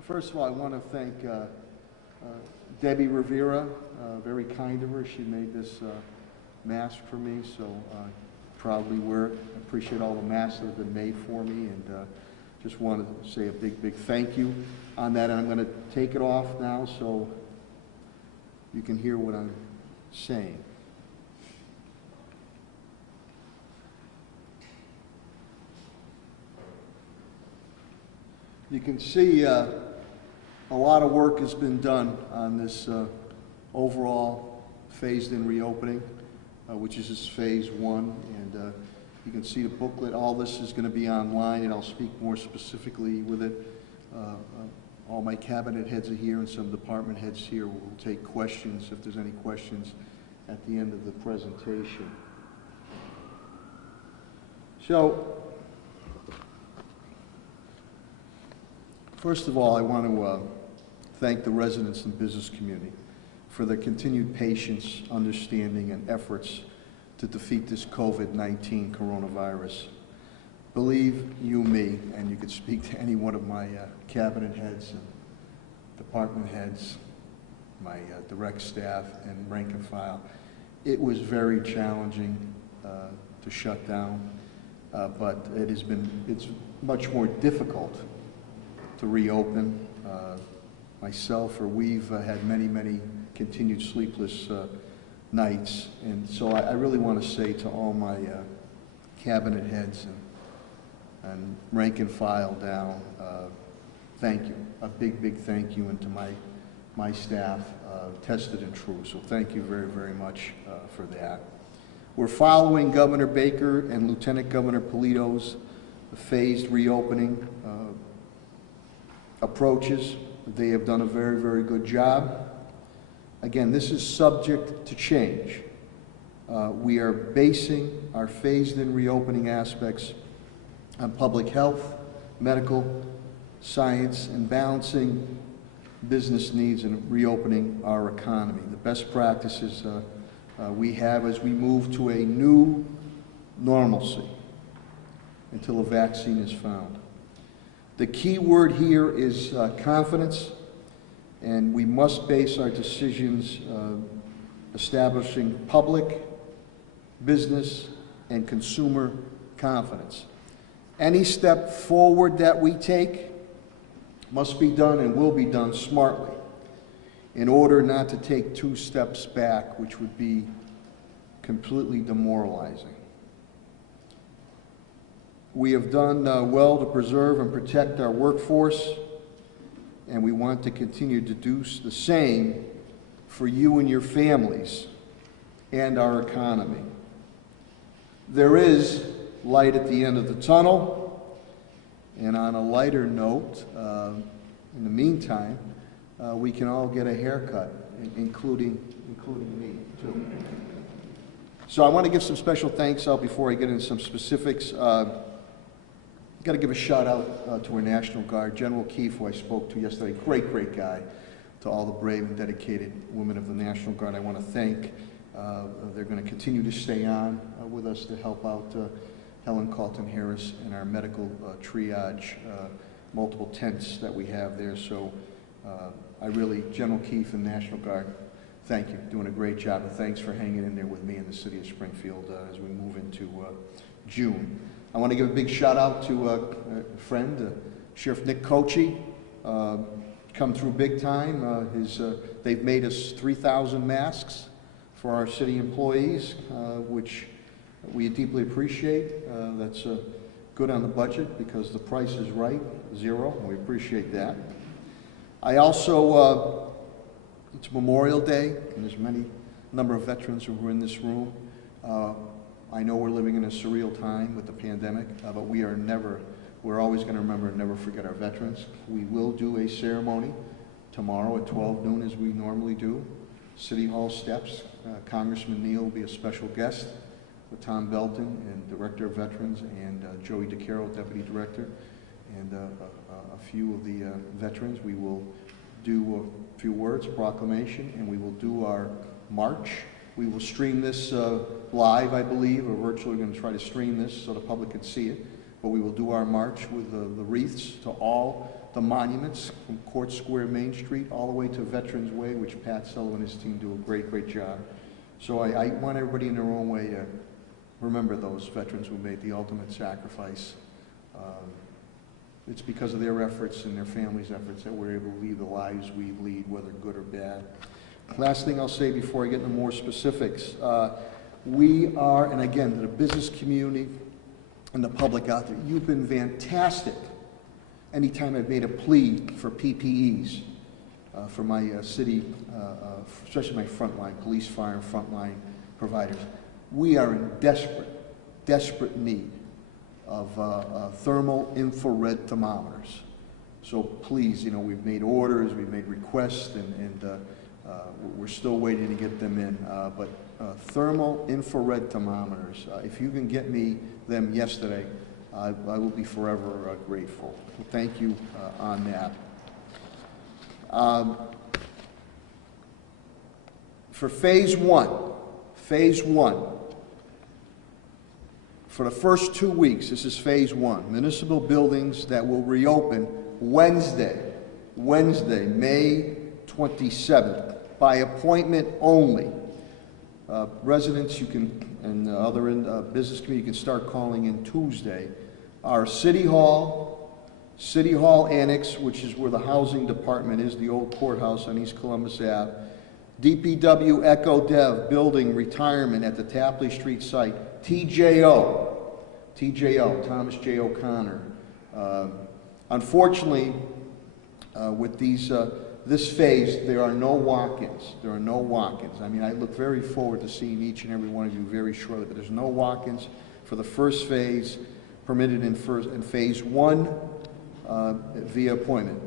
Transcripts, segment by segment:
First of all, I want to thank Debbie Rivera, very kind of her. She made this mask for me, so I proudly wear it. I appreciate all the masks that have been made for me, and just wanted to say a big, big thank you on that. And I'm going to take it off now so you can hear what I'm saying. You can see a lot of work has been done on this overall phased-in reopening, which is this phase one. And you can see the booklet. All this is going to be online, and I'll speak more specifically with it. All my cabinet heads are here, and some department heads here will take questions if there's any questions at the end of the presentation. So, first of all, I want to thank the residents and business community for their continued patience, understanding, and efforts to defeat this COVID-19 coronavirus. Believe you me, and you could speak to any one of my cabinet heads and department heads, my direct staff and rank and file, it was very challenging to shut down, but it's much more difficult to reopen. We've had many continued sleepless nights, and so I really want to say to all my cabinet heads and rank and file down, thank you, a big thank you, and to my staff, tested and true, so thank you very much for that. We're following Governor Baker and Lieutenant Governor Polito's phased reopening approaches. They have done a very good job. Again, this is subject to change. We are basing our phased-in reopening aspects on public health, medical, science, and balancing business needs and reopening our economy. The best practices we have as we move to a new normalcy until a vaccine is found. The key word here is confidence, and we must base our decisions establishing public, business, and consumer confidence. Any step forward that we take must be done and will be done smartly in order not to take 2 steps back, which would be completely demoralizing. We have done well to preserve and protect our workforce, and we want to continue to do the same for you and your families and our economy. There is light at the end of the tunnel, and on a lighter note, in the meantime, we can all get a haircut, including me too. So I want to give some special thanks out before I get into some specifics. Got to give a shout out to our National Guard, General Keefe, who I spoke to yesterday, great guy, to all the brave and dedicated women of the National Guard. I want to thank. They're going to continue to stay on with us to help out Helen Carlton Harris and our medical triage, multiple tents that we have there. So General Keefe and National Guard, thank you, doing a great job, and thanks for hanging in there with me in the city of Springfield as we move into June. I want to give a big shout out to a friend, Sheriff Nick Kochi, come through big time. They've made us 3,000 masks for our city employees, which we deeply appreciate. That's good on the budget because the price is right, $0, and we appreciate that. I also, it's Memorial Day, and there's many number of veterans who are in this room. I know we're living in a surreal time with the pandemic, but we're always going to remember and never forget our veterans. We will do a ceremony tomorrow at 12 noon as we normally do. City Hall steps. Congressman Neal will be a special guest with Tom Belton, and Director of Veterans, and Joey DeCaro, Deputy Director, and a few of the veterans. We will do a few words, proclamation, and we will do our march. We will stream this live, I believe, or virtually. We're going to try to stream this so the public can see it. But we will do our march with the wreaths to all the monuments from Court Square, Main Street, all the way to Veterans Way, which Pat Sullivan and his team do a great, great job. So I want everybody in their own way to remember those veterans who made the ultimate sacrifice. It's because of their efforts and their families' efforts that we're able to lead the lives we lead, whether good or bad. Last thing I'll say before I get into more specifics, we are, and again, to the business community and the public out there, you've been fantastic. Anytime I've made a plea for PPEs for my city, especially my frontline, police, fire, and frontline providers, we are in desperate need of thermal infrared thermometers. So please, we've made orders, we've made requests, and we're still waiting to get them in. But thermal infrared thermometers, if you can get me them yesterday, I will be forever grateful. So thank you on that. For phase one, for the first 2 weeks, this is phase one, municipal buildings that will reopen Wednesday, May 27th, by appointment only. Residents, you can, and other business community, you can start calling in Tuesday. Our City Hall Annex, which is where the Housing Department is, the old courthouse on East Columbus Ave. DPW Echo Dev Building Retirement at the Tapley Street site. TJO, Thomas J. O'Connor. Unfortunately, with this phase, there are no walk-ins. I mean, I look very forward to seeing each and every one of you very shortly, but there's no walk-ins for the first phase, permitted in phase one via appointment.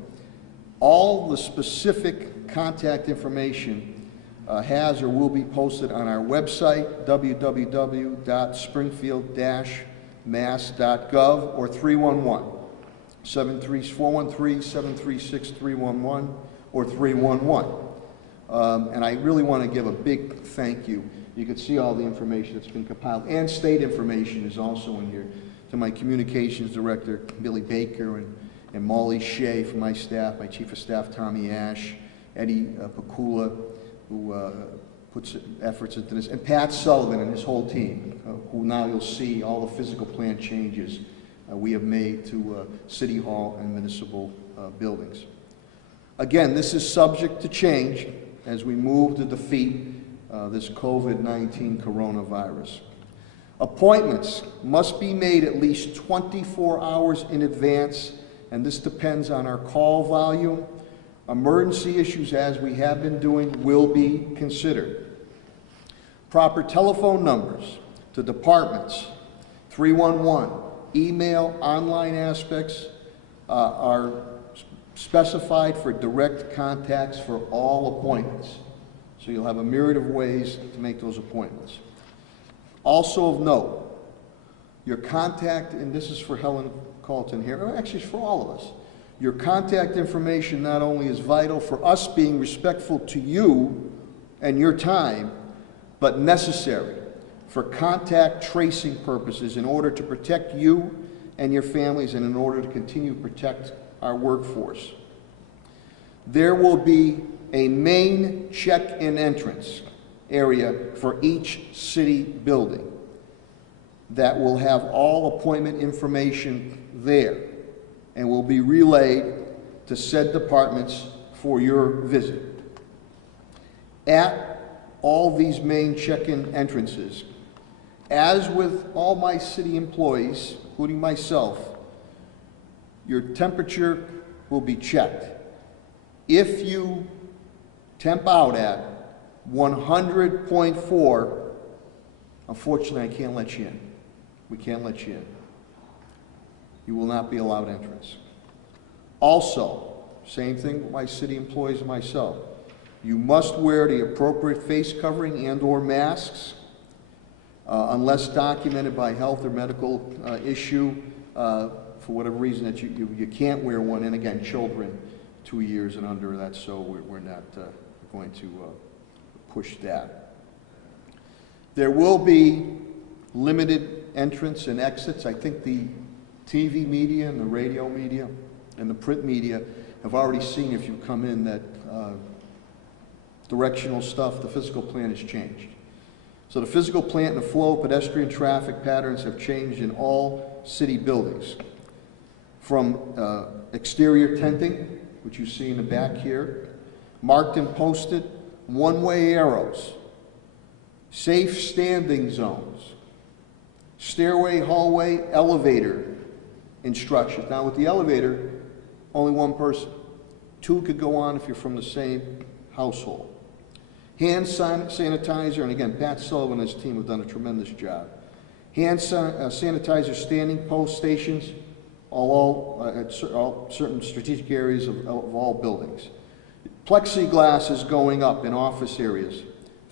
All the specific contact information has or will be posted on our website, www.springfield-mass.gov, or 413-736-311, or 311. And I really want to give a big thank you. You can see all the information that's been compiled, and state information is also in here, to my communications director, Billy Baker, and Molly Shea from my staff, my chief of staff, Tommy Ash, Eddie Pakula, who puts efforts into this, and Pat Sullivan and his whole team, who now you'll see all the physical plan changes we have made to City Hall and municipal buildings. Again, this is subject to change as we move to defeat this COVID-19 coronavirus. Appointments must be made at least 24 hours in advance, and this depends on our call volume. Emergency issues, as we have been doing, will be considered. Proper telephone numbers to departments, 311, email, online aspects are specified for direct contacts for all appointments. So you'll have a myriad of ways to make those appointments. Also of note, your contact, and this is for Helen Colton here, actually it's for all of us. Your contact information not only is vital for us being respectful to you and your time, but necessary for contact tracing purposes in order to protect you and your families and in order to continue to protect our workforce. There will be a main check-in entrance area for each city building that will have all appointment information there and will be relayed to said departments for your visit. At all these main check-in entrances, as with all my city employees, including myself, your temperature will be checked. If you temp out at 100.4, unfortunately I can't let you in. We can't let you in. You will not be allowed entrance. Also, same thing with my city employees and myself. You must wear the appropriate face covering and or masks unless documented by health or medical issue for whatever reason that you can't wear one. And again, children 2 years and under, that's so we're not going to push that. There will be limited entrance and exits. I think the TV media and the radio media and the print media have already seen, if you come in, that directional stuff, the physical plan has changed. So the physical plan and the flow of pedestrian traffic patterns have changed in all city buildings. From exterior tenting, which you see in the back here, marked and posted one-way arrows, safe standing zones, stairway, hallway, elevator instructions. Now with the elevator, only one person. Two could go on if you're from the same household. Hand sanitizer, and again, Pat Sullivan and his team have done a tremendous job. Hand sanitizer standing post stations, at certain strategic areas of all buildings. Plexiglass is going up in office areas.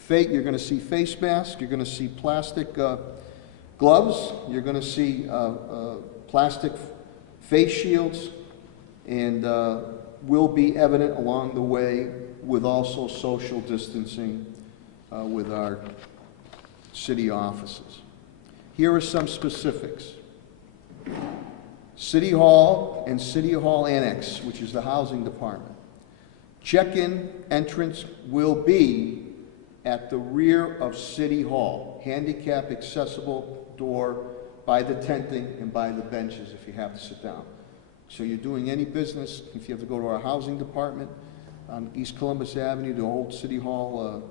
You're going to see face masks, you're going to see plastic gloves, you're going to see plastic face shields, and will be evident along the way, with also social distancing with our city offices. Here are some specifics. City Hall and City Hall Annex, which is the housing department. Check-in entrance will be at the rear of City Hall, handicap accessible door by the tenting and by the benches if you have to sit down. So you're doing any business, if you have to go to our housing department on East Columbus Avenue, the old City Hall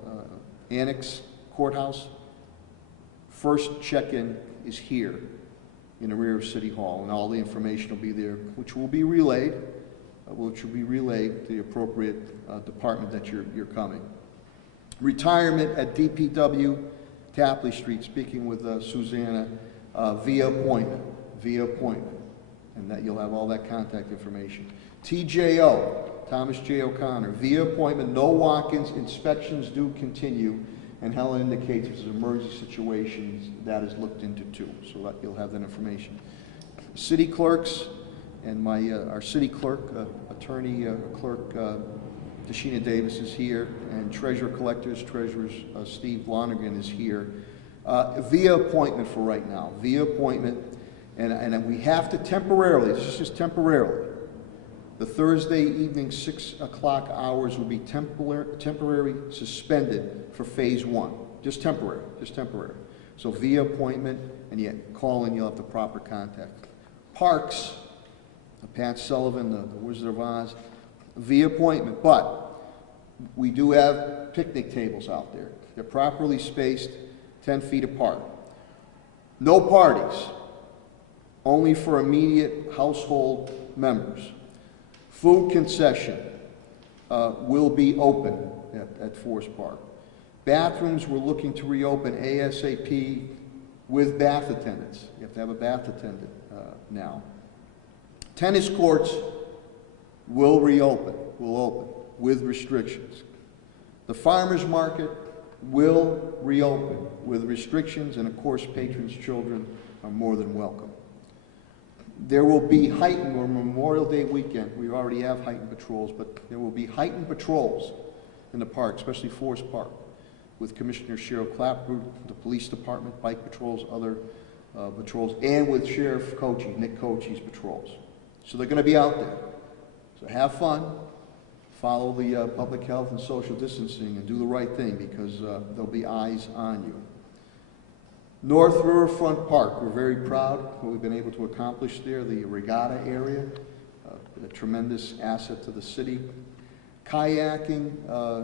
Annex Courthouse, first check-in is here in the rear of City Hall, and all the information will be there, which will be relayed to the appropriate department that you're coming. Retirement at DPW Tapley Street, speaking with Susanna, via appointment, and that you'll have all that contact information. TJO, Thomas J. O'Connor, via appointment, no walk-ins, inspections do continue, and Helen indicates if there's emergency situations, that is looked into too, so that you'll have that information. City clerks, and our city clerk, attorney clerk, Deshina Davis is here, and treasurer Steve Lonergan is here. Via appointment for right now, via appointment, and we have to temporarily, this is just temporarily, the Thursday evening 6 o'clock hours will be temporary suspended for phase 1. Just temporary. So via appointment, and yet call in, you'll have the proper contact. Parks, Pat Sullivan, the Wizard of Oz, via appointment, but we do have picnic tables out there. They're properly spaced, 10 feet apart. No parties, only for immediate household members. Food concession will be open at Forest Park. Bathrooms, we're looking to reopen ASAP with bath attendants. You have to have a bath attendant now. Tennis courts will open with restrictions. The farmers market will reopen with restrictions, and of course patrons' children are more than welcome. There will be heightened, or Memorial Day weekend, we already have heightened patrols, but there will be heightened patrols in the park, especially Forest Park, with Commissioner Cheryl Clapper, the police department, bike patrols, other patrols, and with Sheriff Cochee, Nick Cochee's patrols. So they're going to be out there. So have fun, follow the public health and social distancing, and do the right thing, because there'll be eyes on you. North Riverfront Park, we're very proud of what we've been able to accomplish there. The regatta area, a tremendous asset to the city. Kayaking,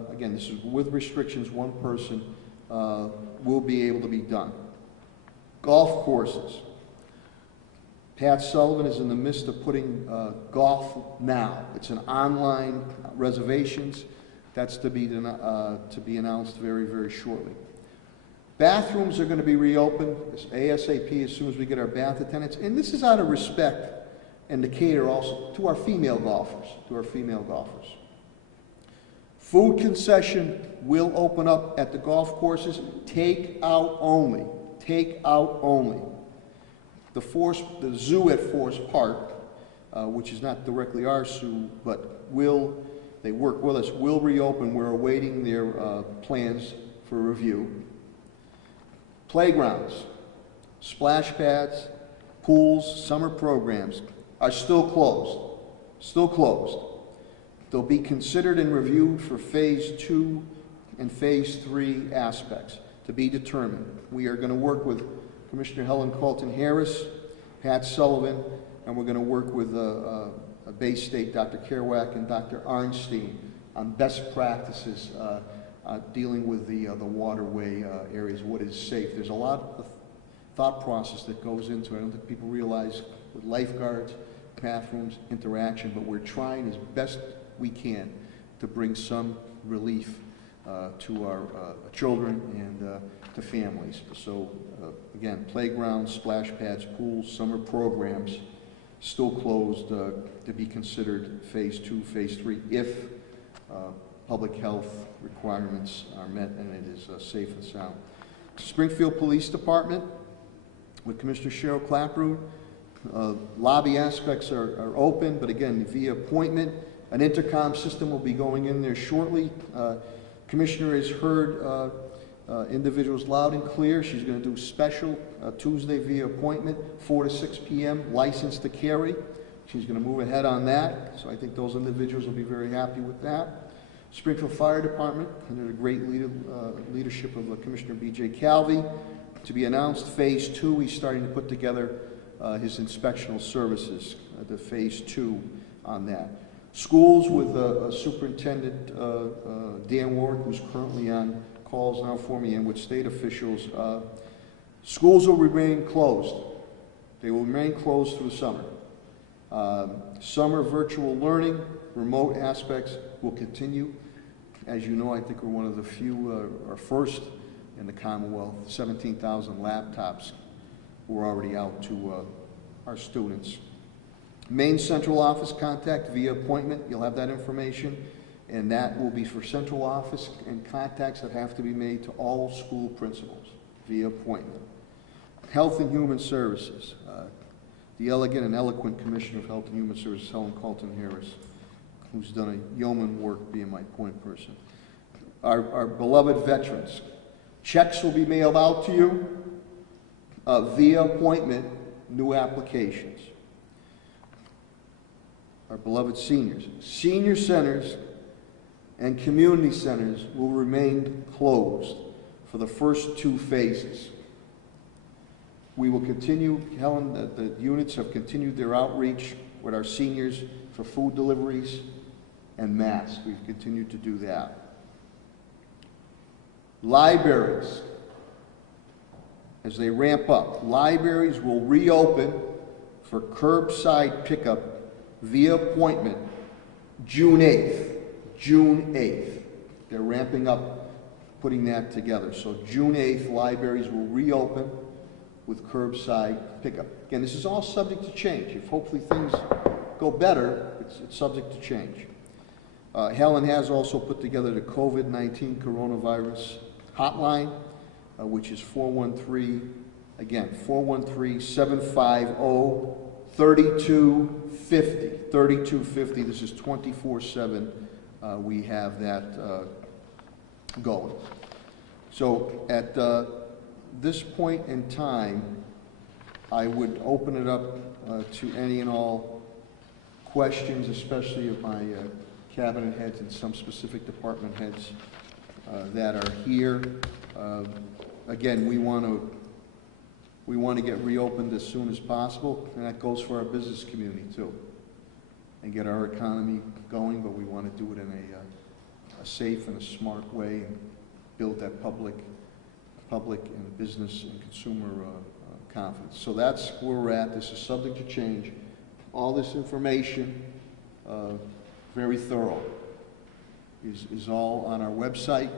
again, this is with restrictions, one person will be able to be done. Golf courses. Pat Sullivan is in the midst of putting golf now. It's an online reservations. That's to be announced very, very shortly. Bathrooms are going to be reopened ASAP as soon as we get our bath attendants. And this is out of respect and to cater also to our female golfers, Food concession will open up at the golf courses. Take out only. The zoo at Forest Park, which is not directly our zoo, but they work with us, will reopen. We're awaiting their plans for review. Playgrounds, splash pads, pools, summer programs are still closed. still closed. They'll be considered and reviewed for Phase 2 and Phase 3 aspects to be determined. We are going to work with Commissioner Helen Colton Harris, Pat Sullivan, and we're going to work with Bay State, Dr. Kerouac and Dr. Arnstein on best practices dealing with the waterway areas, what is safe. There's a lot of thought process that goes into it. I don't think people realize with lifeguards, bathrooms, interaction, but we're trying as best we can to bring some relief to our children and to families. So again, playgrounds, splash pads, pools, summer programs still closed to be considered Phase 2, Phase 3 if public health requirements are met and it is safe and sound. Springfield Police Department with Commissioner Cheryl Clapprood. Lobby aspects are open, but again, via appointment. An intercom system will be going in there shortly. Commissioner has heard individuals loud and clear. She's going to do special Tuesday via appointment, 4 to 6 p.m., license to carry. She's going to move ahead on that, so I think those individuals will be very happy with that. Springfield Fire Department, under the great leadership of Commissioner B.J. Calvi, to be announced Phase 2. He's starting to put together his inspectional services, the Phase 2 on that. Schools with Superintendent Dan Warwick, who's currently on calls now for me, and with state officials. Schools will remain closed. They will remain closed through the summer. Summer virtual learning, remote aspects will continue. As you know, I think we're one of the few, or first in the Commonwealth, 17,000 laptops were already out to our students. Main central office contact via appointment, you'll have that information, and that will be for central office and contacts that have to be made to all school principals via appointment. Health and Human Services, the elegant and eloquent Commissioner of Health and Human Services, Helen Colton Harris, who's done a yeoman work being my point person. Our beloved veterans, checks will be mailed out to you via appointment, new applications. Our beloved seniors. Senior centers and community centers will remain closed for the first 2 phases. We will continue, Helen, the units have continued their outreach with our seniors for food deliveries and masks. We've continued to do that. Libraries, as they ramp up, libraries will reopen for curbside pickup via appointment June 8th. June 8th. They're ramping up, putting that together. So June 8th, libraries will reopen with curbside pickup. Again, this is all subject to change. If hopefully things go better, it's subject to change. Helen has also put together the COVID-19 coronavirus hotline, which is 413, again, 413-750-3250. 3250, this is 24/7. We have that going. So at this point in time, I would open it up to any and all questions, especially of my cabinet heads and some specific department heads that are here. Again, we want to get reopened as soon as possible, and that goes for our business community too, and get our economy going, but we want to do it in a safe and a smart way and build that public and business and consumer confidence. So that's where we're at. This is subject to change. All this information, very thorough, is all on our website,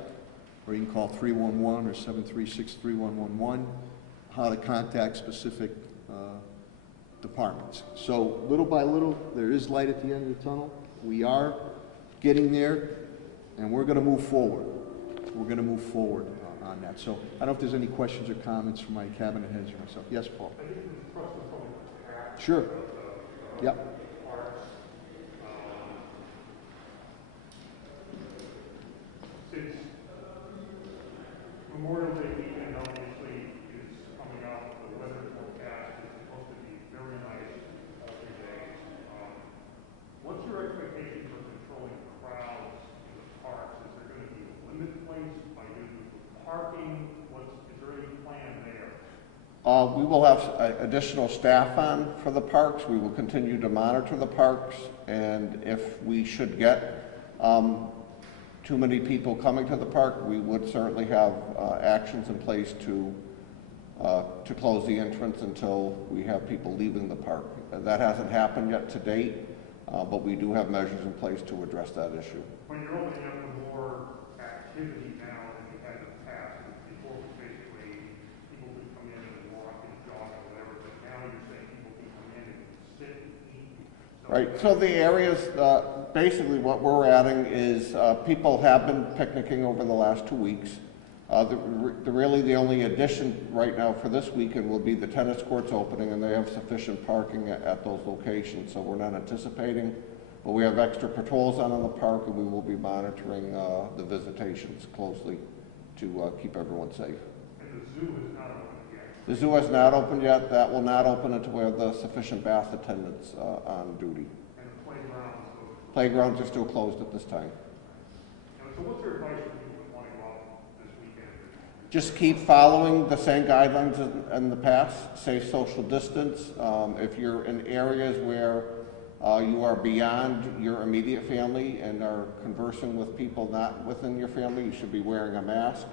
or you can call 311 or 736-3111, how to contact specific departments. So little by little, there is light at the end of the tunnel. We are getting there, and we're going to move forward. We're going to move forward on that. So I don't know if there's any questions or comments from my cabinet heads or myself. Yes, Paul? Sure. Yep. Since Memorial Day weekend obviously is coming up, the weather forecast is supposed to be very nice every day. What's parking, is there any plan there? We will have additional staff on for the parks. We will continue to monitor the parks, and if we should get too many people coming to the park, we would certainly have actions in place to close the entrance until we have people leaving the park. That hasn't happened yet to date, but we do have measures in place to address that issue. When you're opening up for more activity now than you had in the past, before was basically people could come in and walk and jog or whatever, but now you're saying people can come in and sit and eat. Right, so the areas, basically what we're adding is people have been picnicking over the last 2 weeks. Really the only addition right now for this weekend will be the tennis courts opening, and they have sufficient parking at those locations, so we're not anticipating. But we have extra patrols on in the park, and we will be monitoring the visitations closely to keep everyone safe. And the zoo is not open yet? The zoo has not opened yet. That will not open until we have the sufficient bath attendants on duty. And the playgrounds? Playgrounds are still closed at this time. And so what's your advice for people that want to go out this weekend? Just keep following the same guidelines in the past. Safe social distance. If you're in areas where you are beyond your immediate family and are conversing with people not within your family, you should be wearing a mask.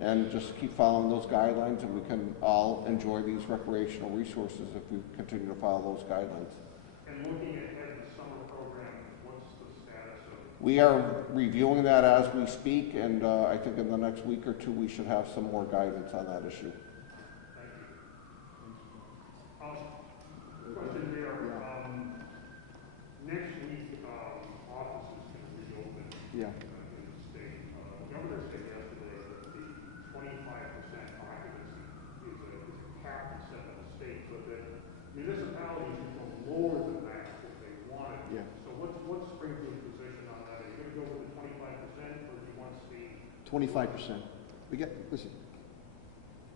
And just keep following those guidelines, and we can all enjoy these recreational resources if we continue to follow those guidelines. And looking ahead to the summer program, what's the status of it? We are reviewing that as we speak, and I think in the next week or two we should have some more guidance on that issue. Thank you. Question there. Next week, offices can reopen Yeah. in the state. The governor said yesterday that the 25% occupancy is a cap set in the state, but that municipalities can lower than that if they wanted. Yeah. So what's Springfield's position on that? Are you going to go with the 25%, or do you want to see 25%. Listen,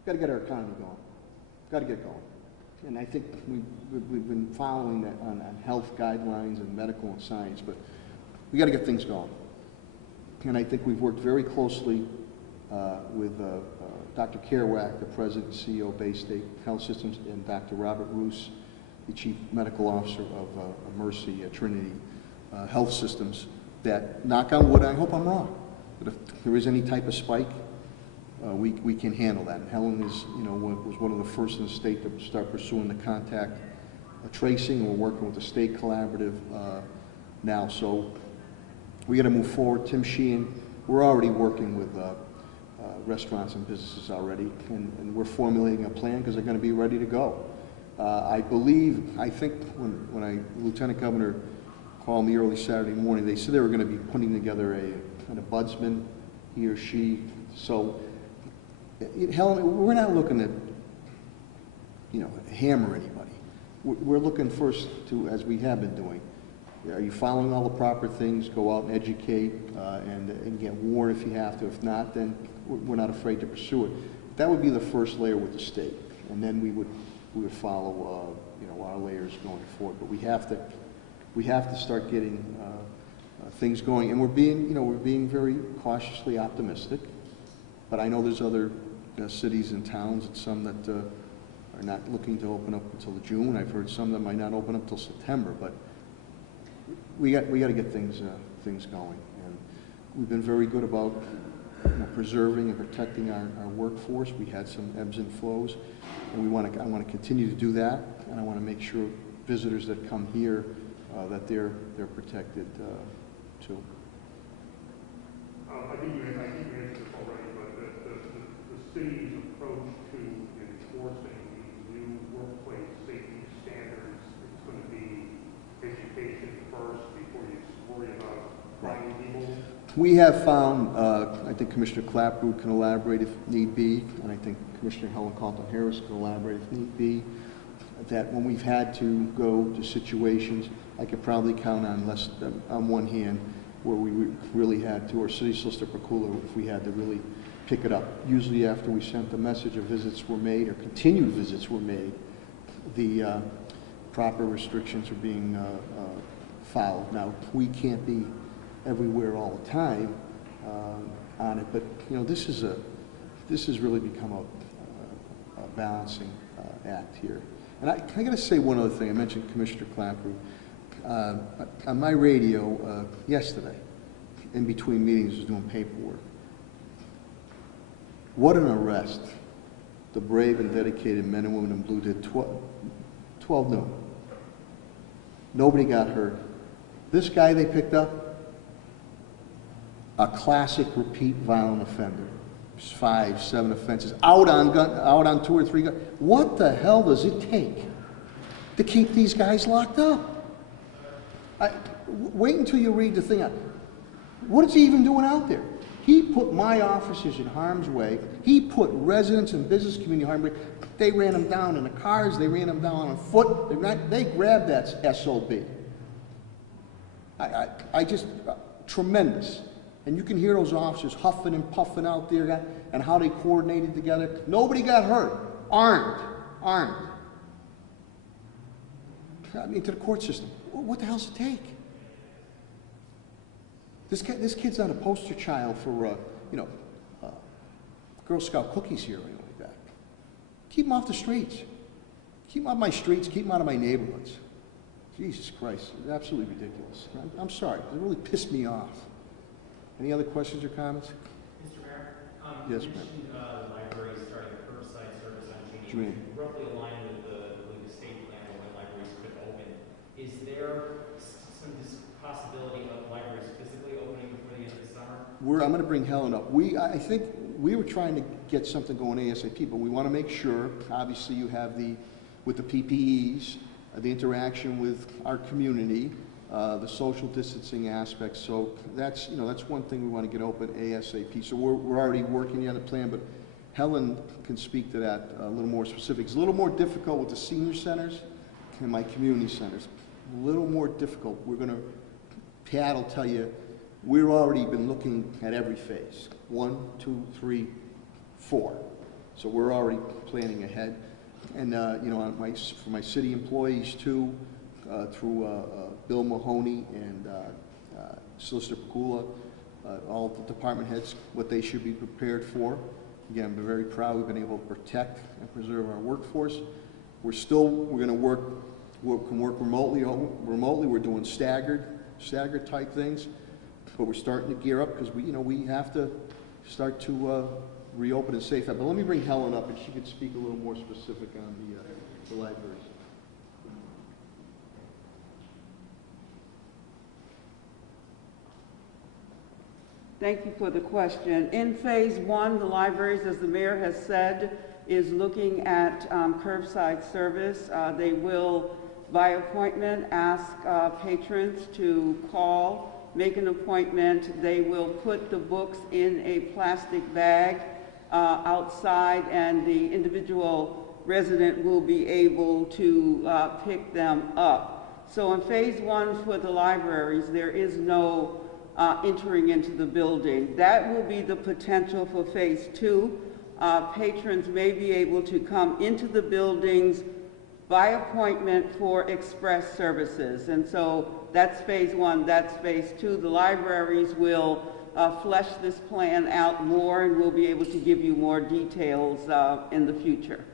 got to get our economy going. Got to get going. And I think we've been following that on health guidelines and medical and science, but we got to get things going. And I think we've worked very closely with Dr. Kerouac, the President and CEO of Bay State Health Systems, and Dr. Robert Roos, the Chief Medical Officer of Mercy Trinity Health Systems, that, knock on wood, I hope I'm wrong, but if there is any type of spike, we can handle that. And Helen is, was one of the first in the state to start pursuing the contact tracing, and we're working with the state collaborative now. So we got to move forward. Tim Sheehan, we're already working with restaurants and businesses already, and we're formulating a plan because they're going to be ready to go. I think when Lieutenant Governor called me early Saturday morning, they said they were going to be putting together a kind of budsman, he or she. So, Helen, we're not looking to, hammer anybody. We're looking first to, as we have been doing, are you following all the proper things? Go out and educate and get warned if you have to. If not, then we're not afraid to pursue it. That would be the first layer with the state, and then we would follow our layers going forward. But we have to start getting things going, and we're being very cautiously optimistic. But I know there's other cities and towns, and some that are not looking to open up until June. I've heard some that might not open up until September. But we got to get things going, and we've been very good about preserving and protecting our workforce. We had some ebbs and flows, and I want to continue to do that, and I want to make sure visitors that come here that they're protected too. I think you answered this already, but the city's approach to enforcing these new workplace safety standards is going to be education first before you worry about finding people. We have found, I think Commissioner Clapwood can elaborate if need be, and I think Commissioner Helen Carlton-Harris can elaborate if need be, that when we've had to go to situations, I could probably count on one hand where we really had to, or City Solicitor Pakula, if we had to really pick it up. Usually after we sent the message of visits were made, or continued visits were made, the proper restrictions are being followed. Now, we can't be everywhere all the time on it, but this is this has really become a balancing act here. And I got to say one other thing. I mentioned Commissioner Clapper. On my radio yesterday, in between meetings, I was doing paperwork. What an arrest the brave and dedicated men and women in blue did. 12 noon. Nobody got hurt. This guy they picked up, a classic repeat violent offender. 5, 7 offenses, out on 2 or 3 guns. What the hell does it take to keep these guys locked up? Wait until you read the thing. What is he even doing out there? He put my officers in harm's way. He put residents and business community in harm's way. They ran him down in the cars. They ran him down on foot. They grabbed that SOB. I just, tremendous. And you can hear those officers huffing and puffing out there and how they coordinated together. Nobody got hurt. Armed. I mean, to the court system. What the hell does it take? This kid's not a poster child for, Girl Scout cookies here or anything like that. Keep him off the streets. Keep him off my streets. Keep him out of my neighborhoods. Jesus Christ. It's absolutely ridiculous. I'm sorry. It really pissed me off. Any other questions or comments? Mr. Mayor, yes, you mentioned the library starting curbside service on What do you mean? roughly aligned with the state plan on when libraries could open. Is there some possibility of libraries physically opening before the end of the summer? I'm going to bring Helen up. I think we were trying to get something going ASAP, but we want to make sure, obviously you have with the PPEs, the interaction with our community, the social distancing aspects. So that's one thing we want to get open ASAP. So we're already working on the plan, but Helen can speak to that a little more specific. It's a little more difficult with the senior centers and my community centers. A little more difficult. Pat will tell you, we've already been looking at every phase. 1, 2, 3, 4. So we're already planning ahead. And for my city employees too, through Bill Mahoney and Solicitor Pagula, all the department heads, what they should be prepared for. Again, I'm very proud we've been able to protect and preserve our workforce. We're going to work remotely. We're doing staggered type things, but we're starting to gear up because we have to start to reopen and safe. But let me bring Helen up and she could speak a little more specific on the libraries. Thank you for the question. In phase 1, the libraries, as the mayor has said, is looking at curbside service. They will, by appointment, ask patrons to call, make an appointment. They will put the books in a plastic bag outside, and the individual resident will be able to pick them up. So in phase 1 for the libraries, there is no entering into the building. That will be the potential for phase 2. Patrons may be able to come into the buildings by appointment for express services. And so that's phase 1, that's phase 2. The libraries will flesh this plan out more, and we'll be able to give you more details in the future.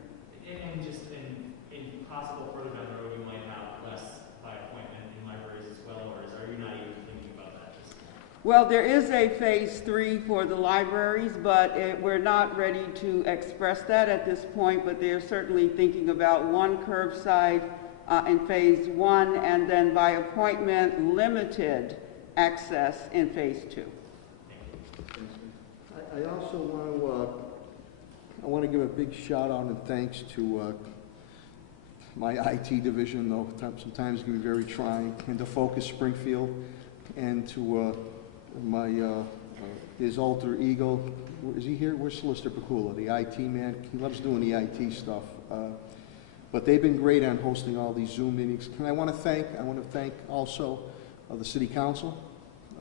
And just in possible further down the road, we might have less by appointment in libraries as well, or are you not even thinking about that? Well, there is a phase 3 for the libraries, but we're not ready to express that at this point, but they're certainly thinking about 1 curbside in phase 1, and then by appointment, limited access in phase 2. I also want to give a big shout out and thanks to my IT division, though sometimes it can be very trying, and to Focus Springfield, and to his alter ego. Is he here? Where's Solicitor Pagula, the IT man? He loves doing the IT stuff. But they've been great on hosting all these Zoom meetings. And I want to thank also the City Council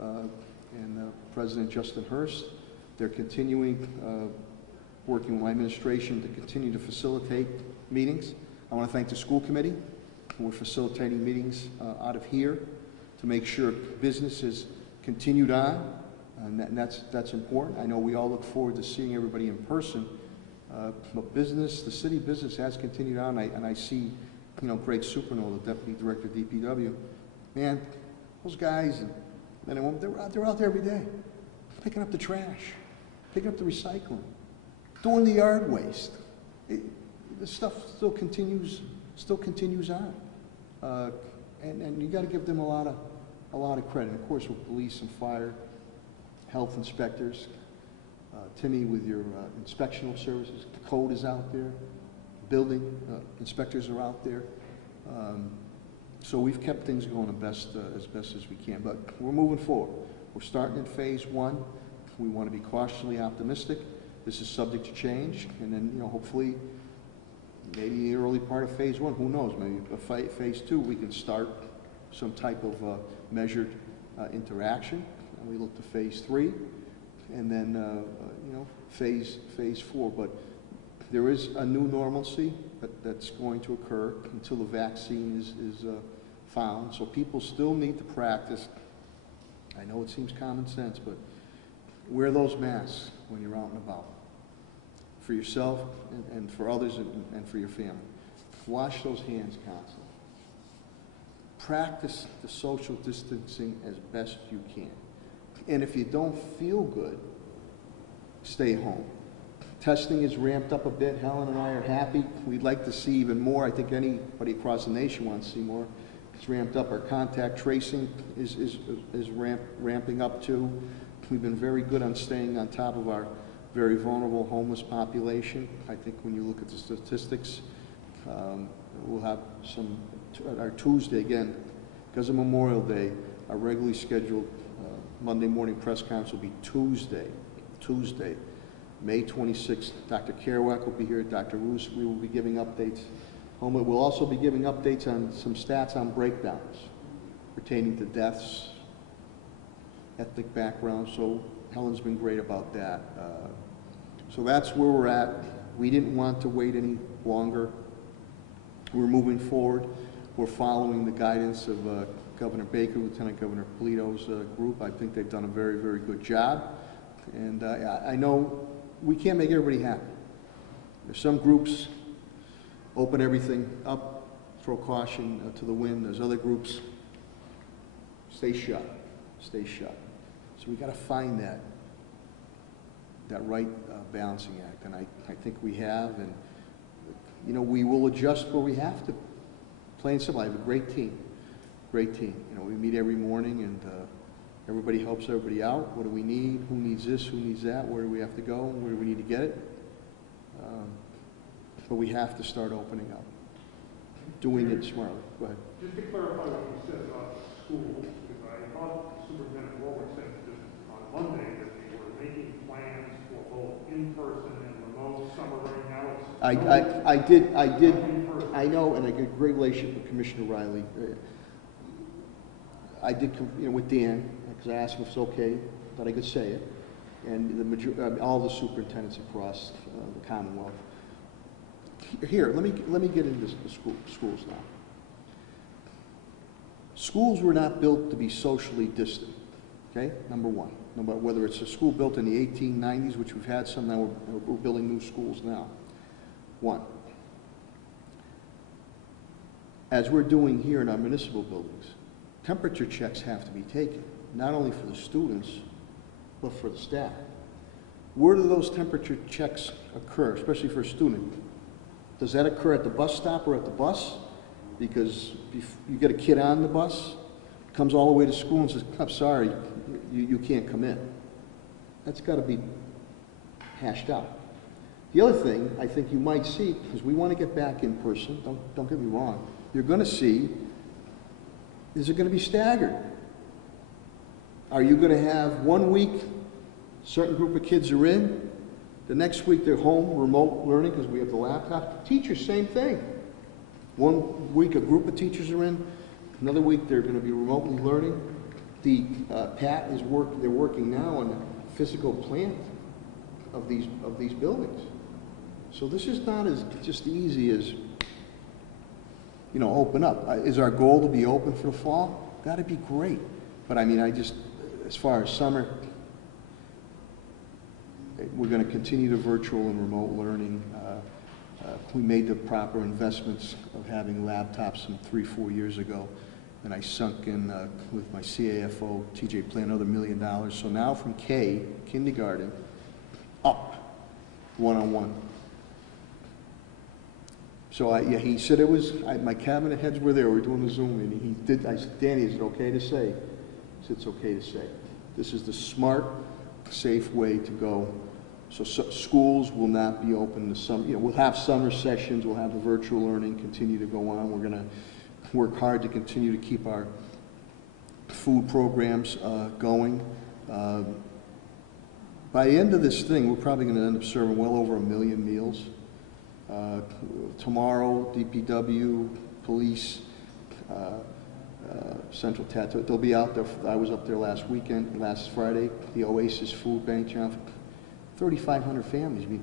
and President Justin Hurst. They're continuing working with my administration to continue to facilitate meetings. I want to thank the school committee who are facilitating meetings out of here to make sure business is continued on. And that's important. I know we all look forward to seeing everybody in person. But business, the city business has continued on, and I see, you know, Greg Superno, the Deputy Director of DPW. Man, those guys and men and women, they're out there every day, picking up the trash, picking up the recycling, doing the yard waste. The stuff still continues on. And you got to give them a lot of credit. Of course, with police and fire, health inspectors, Timmy with your inspectional services, the code is out there, building inspectors are out there. So we've kept things going as best as we can, but we're moving forward. We're starting in phase 1. We want to be cautiously optimistic. This is subject to change, and then, you know, hopefully, maybe the early part of phase 1, who knows, maybe phase 2, we can start some type of measured interaction. And we look to phase 3, and then, you know, phase 4. But there is a new normalcy that's going to occur until the vaccine is found. So people still need to practice. I know it seems common sense, but wear those masks when you're out and about, for yourself and for others and for your family. Wash those hands constantly. Practice the social distancing as best you can. And if you don't feel good, stay home. Testing is ramped up a bit. Helen and I are happy. We'd like to see even more. I think anybody across the nation wants to see more. It's ramped up. Our contact tracing is ramping up too. We've been very good on staying on top of our very vulnerable homeless population. I think when you look at the statistics, we'll have our Tuesday, again, because of Memorial Day, our regularly scheduled Monday morning press conference will be Tuesday, May 26th. Dr. Kerouac will be here, Dr. Roos. We will be giving updates. We'll also be giving updates on some stats on breakdowns pertaining to deaths, ethnic background. So Helen's been great about that. So that's where we're at. We didn't want to wait any longer. We're moving forward. We're following the guidance of Governor Baker, Lieutenant Governor Polito's group. I think they've done a very, very good job. And I know we can't make everybody happy. There's some groups open everything up, throw caution to the wind. There's other groups stay shut. So we got to find that right balancing act, and I think we have. And you know, we will adjust where we have to. Plain and simple. I have a great team. You know, we meet every morning, and everybody helps everybody out. What do we need? Who needs this? Who needs that? Where do we have to go? Where do we need to get it? But we have to start opening up, doing it smartly. Go ahead. Just to clarify what you said about schools, because I thought Superintendent Warwick said this on Monday that they were making plans for both in-person and remote summer right now. I know, and I get a great relationship with Commissioner Riley. I did, you know, with Dan, because I asked him if it's okay that I could say it, and all the superintendents across the Commonwealth. Here, let me get into the schools now. Schools were not built to be socially distant. Okay, number one. Whether it's a school built in the 1890s, which we've had some, now we're building new schools now. One. As we're doing here in our municipal buildings, temperature checks have to be taken, not only for the students, but for the staff. Where do those temperature checks occur, especially for a student? Does that occur at the bus stop or at the bus? Because if you get a kid on the bus, comes all the way to school and says, I'm sorry, you can't come in. That's got to be hashed out. The other thing I think you might see, because we want to get back in person, don't get me wrong, you're going to see, is it going to be staggered? Are you going to have 1 week, certain group of kids are in, the next week they're home, remote learning because we have the laptop? Teachers, same thing. 1 week a group of teachers are in, another week they're going to be remotely learning. The Pat is they're working now on the physical plant of these buildings. So this is not as just easy as, you know, open up. Is our goal to be open for the fall? Got to be great. But I mean, as far as summer, We're going to continue the virtual and remote learning. We made the proper investments of having laptops some 3-4 years ago, and I sunk in with my CAFO, TJ Plan, another $1 million. So now from K, kindergarten, up, one-on-one. So yeah, he said it was, my cabinet heads were there, we were doing the Zoom, and he did, I said, Danny, is it okay to say? He said, it's okay to say. This is the smart, safe way to go. So schools will not be open to some, we'll have summer sessions, we'll have the virtual learning continue to go on. We're going to work hard to continue to keep our food programs going. By the end of this thing, we're probably going to end up serving well over 1 million meals. Tomorrow, DPW, police, Central Tattoo, they'll be out there. I was up there last Friday, the Oasis Food Bank, John. 3,500 families. I mean,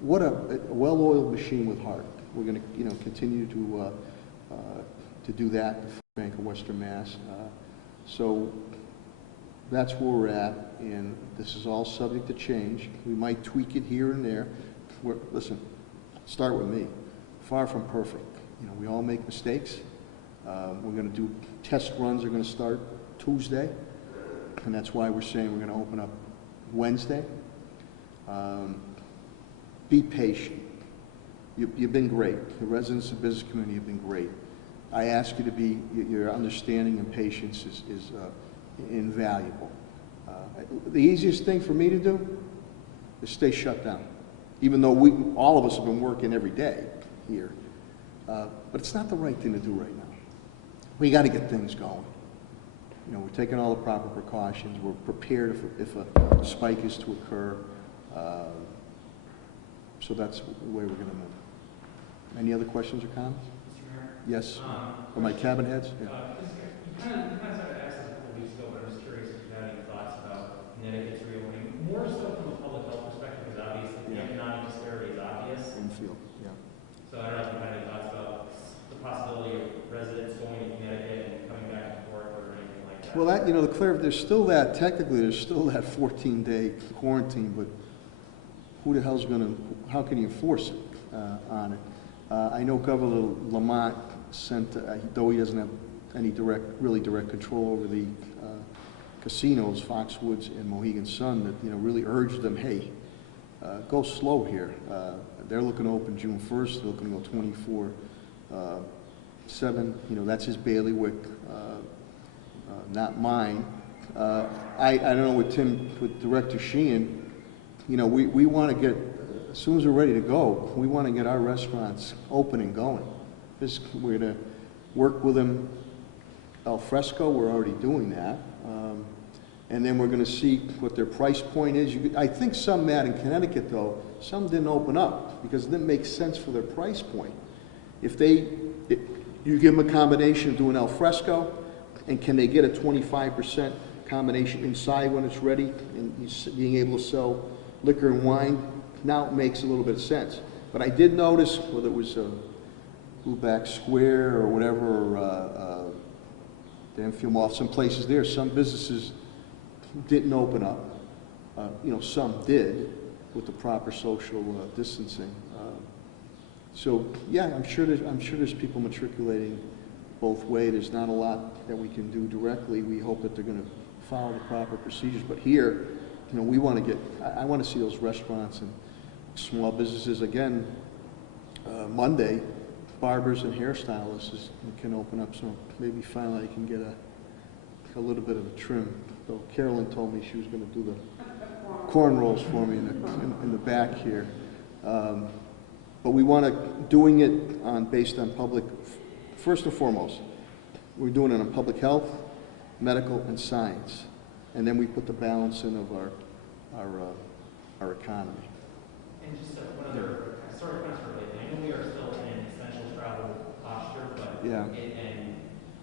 what a well-oiled machine with heart. We're going to, continue to do that. The Food Bank of Western Mass. So that's where we're at, and this is all subject to change. We might tweak it here and there. Listen, start with me. Far from perfect. We all make mistakes. We're going to do test runs. Are going to start Tuesday, and that's why we're saying we're going to open up Wednesday. Be patient. You've been great. The residents of the business community have been great. I ask you to be, your understanding and patience is invaluable. The easiest thing for me to do is stay shut down, even though all of us have been working every day here. But it's not the right thing to do right now. We got to get things going. We're taking all the proper precautions. We're prepared if a spike is to occur. So that's the way we're going to move. Any other questions or comments? Mr. Mayor? Yes. Or my cabinet heads? Yeah. You kind of started to ask this a couple weeks ago, but I was curious if you had any thoughts about Connecticut's reopening, more so from a public health perspective, because obviously the economic disparity is obvious. Springfield, yeah. So I don't know if you had any thoughts about the possibility of residents going to Connecticut and coming back and forth or anything like that. Well, there's still that 14-day quarantine, but who the hell's how can you enforce it on it? I know Governor Lamont sent, though he doesn't have any really direct control over the casinos, Foxwoods and Mohegan Sun, that, really urged them, hey, go slow here. They're looking to open June 1st, they're looking to go 24/7, that's his bailiwick, not mine. I don't know with Director Sheehan, we want to get, as soon as we're ready to go, we want to get our restaurants open and going. We're going to work with them al fresco, we're already doing that. And then we're going to see what their price point is. I think some in Connecticut, though, some didn't open up because it didn't make sense for their price point. If you give them a combination of doing al fresco, and can they get a 25% combination inside when it's ready, and being able to sell liquor and wine, now it makes a little bit of sense. But I did notice, whether it was Blueback Square or whatever, the Enfield Mall, some places there, some businesses didn't open up. Some did with the proper social distancing. So yeah, I'm sure there's people matriculating both ways. There's not a lot that we can do directly. We hope that they're going to follow the proper procedures. But here, we want to I want to see those restaurants and small businesses again. Monday, barbers and hairstylists can open up, so maybe finally I can get a little bit of a trim. So Carolyn told me she was going to do the cornrows for me in the back here. But we want to doing it based on public. First and foremost, we're doing it on public health, medical, and science, and then we put the balance in of our economy. And just one other sort of question related. I know we are still in an essential travel posture, but yeah. And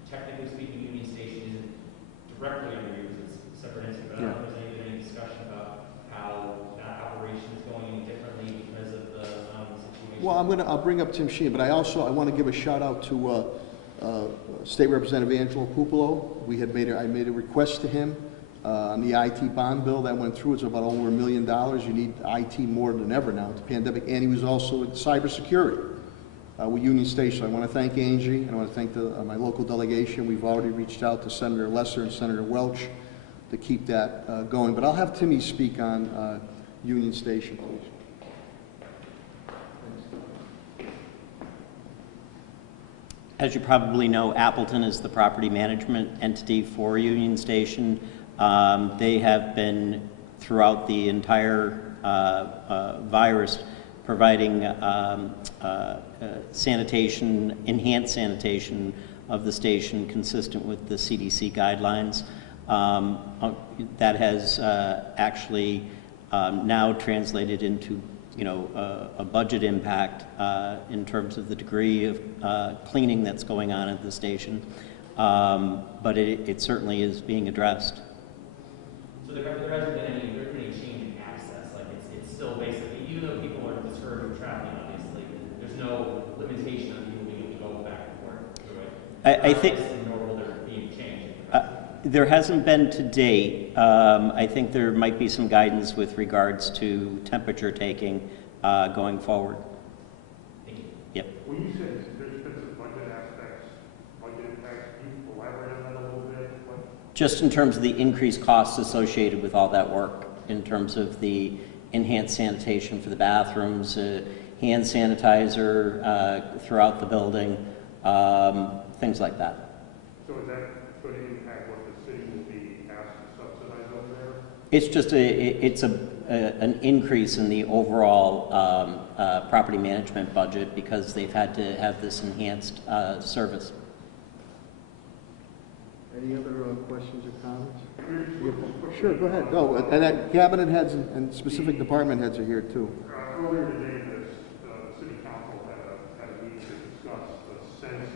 technically speaking, Union Station isn't directly under you because it's a separate entity. But I don't know if there's any discussion about how that operation is going any differently because of the situation. Well, I'll bring up Tim Sheehan, but I want to give a shout out to State Representative Angelo Pupolo. I made a request to him On the IT bond bill that went through, it's about over $1 million. You need IT more than ever now with the pandemic. And he was also in cybersecurity with Union Station. I want to thank Angie, and I want to thank my local delegation. We've already reached out to Senator Lesser and Senator Welch to keep that going. But I'll have Timmy speak on Union Station, please. As you probably know, Appleton is the property management entity for Union Station. They have been, throughout the entire virus, providing sanitation, enhanced sanitation of the station consistent with the CDC guidelines. That has actually now translated into a budget impact in terms of the degree of cleaning that's going on at the station. But it certainly is being addressed. So there hasn't been any change in access? Like it's still basically, even though people are discouraged from traveling, obviously, there's no limitation on people being able to go back and forth. I think normal, they're being changed. there hasn't been to date. I think there might be some guidance with regards to temperature taking going forward. Thank you. Yep. When you said there's been some budget aspects, budget impacts, can you elaborate on that a little bit? Just in terms of the increased costs associated with all that work, in terms of the enhanced sanitation for the bathrooms, hand sanitizer throughout the building, things like that. So is that going to impact what the city will be asked to subsidize over there? It's just an increase in the overall property management budget because they've had to have this enhanced service. Any other questions or comments? Sure, go ahead. No, and cabinet heads and specific department heads are here too. Earlier today, the city council had a meeting to discuss the census.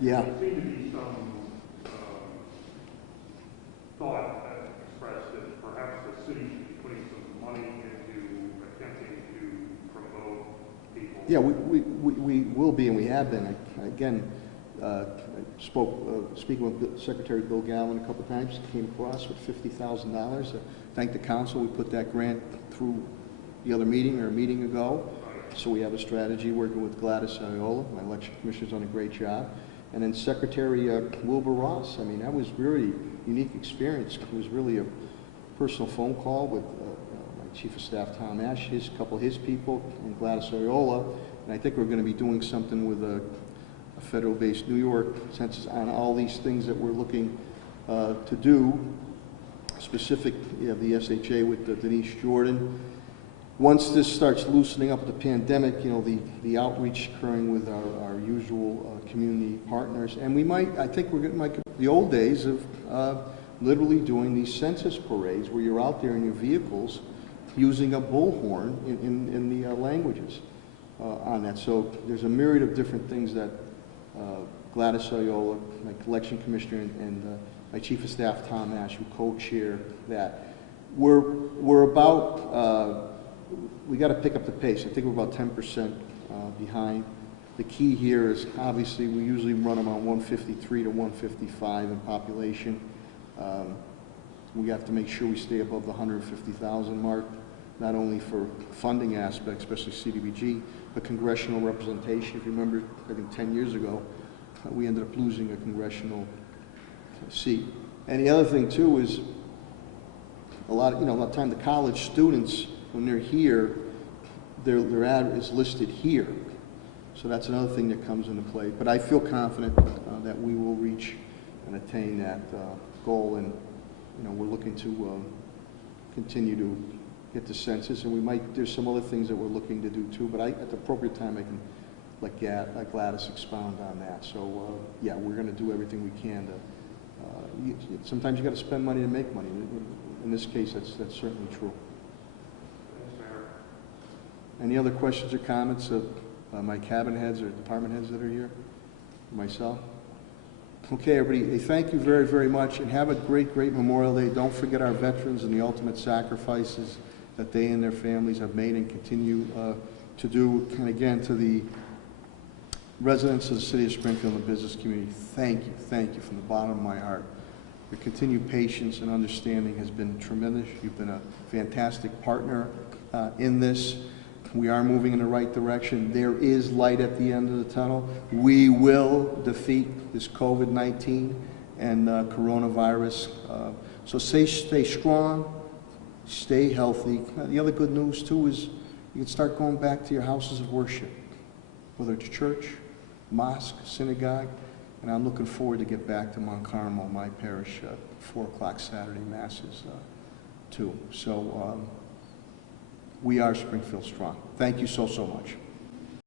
Yeah. There seemed to be some thought expressed that perhaps the city should be putting some money into attempting to promote people. Yeah, we will be, and we have been. Again, speaking with Secretary Bill Galvin a couple of times, came across with $50,000. Thank the council, we put that grant through the other meeting or a meeting ago. So we have a strategy working with Gladys Iola. My election commissioner's done a great job. And then Secretary Wilbur Ross. I mean, that was really unique experience. It was really a personal phone call with my Chief of Staff, Tom Ash, a couple of his people, and Gladys Iola. And I think we're going to be doing something with a federal-based New York census on all these things that we're looking to do. Specific, you have the SHA with Denise Jordan. Once this starts loosening up the pandemic, the outreach occurring with our usual community partners, and we might, I think we're getting like the old days of literally doing these census parades where you're out there in your vehicles using a bullhorn in the languages on that. So there's a myriad of different things that Gladys Iola, my election commissioner, and my Chief of Staff, Tom Ash, who co-chair that. We're about, we got to pick up the pace. I think we're about 10% behind. The key here is obviously we usually run them on 153 to 155 in population. We have to make sure we stay above the 150,000 mark, not only for funding aspects, especially CDBG, but congressional representation. If you remember, I think 10 years ago, we ended up losing a congressional seat. And the other thing too is a lot of time the college students, when they're here, their ad is listed here. So that's another thing that comes into play. But I feel confident that we will reach and attain that goal. And we're looking to continue to get the census, and there's some other things that we're looking to do too. But at the appropriate time, I can let Gladys expound on that. So yeah, we're going to do everything we can to. Sometimes you got to spend money to make money. In this case, that's certainly true. Thanks, Mayor. Any other questions or comments of my cabinet heads or department heads that are here? Myself? Okay, everybody, thank you very, very much, and have a great, great Memorial Day. Don't forget our veterans and the ultimate sacrifices that they and their families have made and continue to do. And again, to the residents of the City of Springfield and the business community, thank you from the bottom of my heart Your continued patience and understanding has been tremendous. You've been a fantastic partner in this. We are moving in the right direction. There is light at the end of the tunnel. We will defeat this COVID-19 and coronavirus. So stay strong, stay healthy. The other good news too is you can start going back to your houses of worship, whether it's church, mosque, synagogue, and I'm looking forward to get back to Mount Carmel, my parish, 4 o'clock Saturday masses too. So we are Springfield Strong. Thank you so much.